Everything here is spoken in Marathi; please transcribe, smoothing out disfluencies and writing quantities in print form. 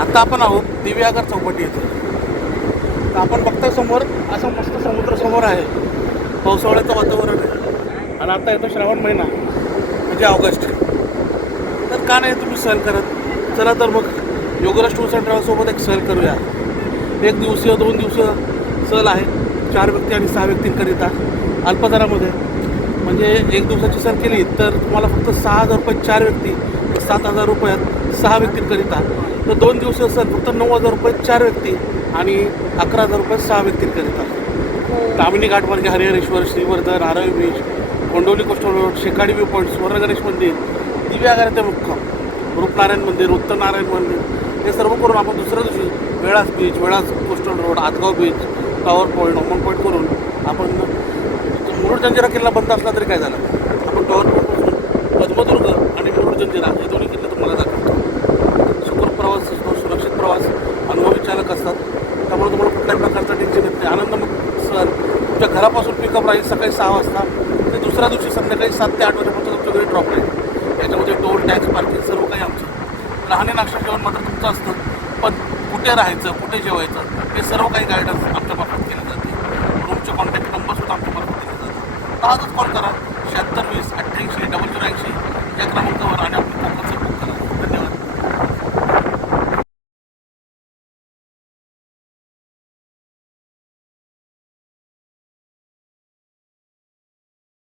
आता आपण आहोत दिव्यागर चौपाटी येथे. तर आपण बघता समोर असं मस्त समुद्र समोर आहे, पावसाळ्याचं वातावरण आहे आणि आता येतो श्रावण महिना म्हणजे ऑगस्ट. तर का नाही तुम्ही सहल करत? चला तर मग योगराज टूर्स अँड ट्रॅव्हल्ससोबत एक सहल करूया. 1 दिवसीय 2 दिवसीय सहल आहे, 4 व्यक्ती आणि 6 व्यक्तींकरिता अल्पदरामध्ये. म्हणजे 1 दिवसाची सहल केली तर तुम्हाला फक्त 6,000 रुपये 4 व्यक्ती, 7,000 रुपयात 6 व्यक्तींकरिता. तर 2 दिवसीय सहल फक्त 9,000 रुपये 4 व्यक्ती आणि 11,000 रुपये 6 व्यक्तींकरिता. कामिनी घाटमार्गे Harihareshwar, Shrivardhan, Aravi beach, Gondavali coastal road, Shekadi view point, Swarna Ganesh मंदिर, दिव्यागर ते मुक्काम, रूपनारायण मंदिर, उत्तरनारायण मंदिर, हे सर्व करून आपण दुसऱ्या दिवशी Velas beach, Velas coastal road, Atgaon beach, tower point, ओमन पॉईंट करून आपण मुरुड जंजिरा किल्ला बंद असला तरी काय झालं, आपण टॉवर पॉईंटपासून पद्मदुर्ग आणि मुरुड जंजिरा हे दोन्ही किल्ले तुम्हाला दाखवतो. सुखरूप प्रवास असतो, सुरक्षित प्रवास, अनुभवी चालक असतात, त्यामुळे तुम्हाला कुठल्याही प्रकारचं टेन्शन येत नाही. आनंद सर तुमच्या घरापासून पिकअप राहील सकाळी 6 वाजता ते दुसऱ्या दिवशी संध्याकाळी 7 ते 8 वाजेपर्यंत तुमच्या घरी ड्रॉप राहील. याच्यामध्ये टोल टॅक्स, पार्किंग सर्व काही आमचं. लहान नाश्ता जेवण मात्र तुमचं असतं, पण कुठे राहायचं, कुठे जेवायचं हे सर्व काही गायडन्स आमच्या मार्फत केलं जाते. रूमचे कॉन्टॅक्ट नंबरसुद्धा आमच्या मार्फत दिले जातात. तर आजच कॉल करा 76 20 88 0080 या क्रमांकावर आणि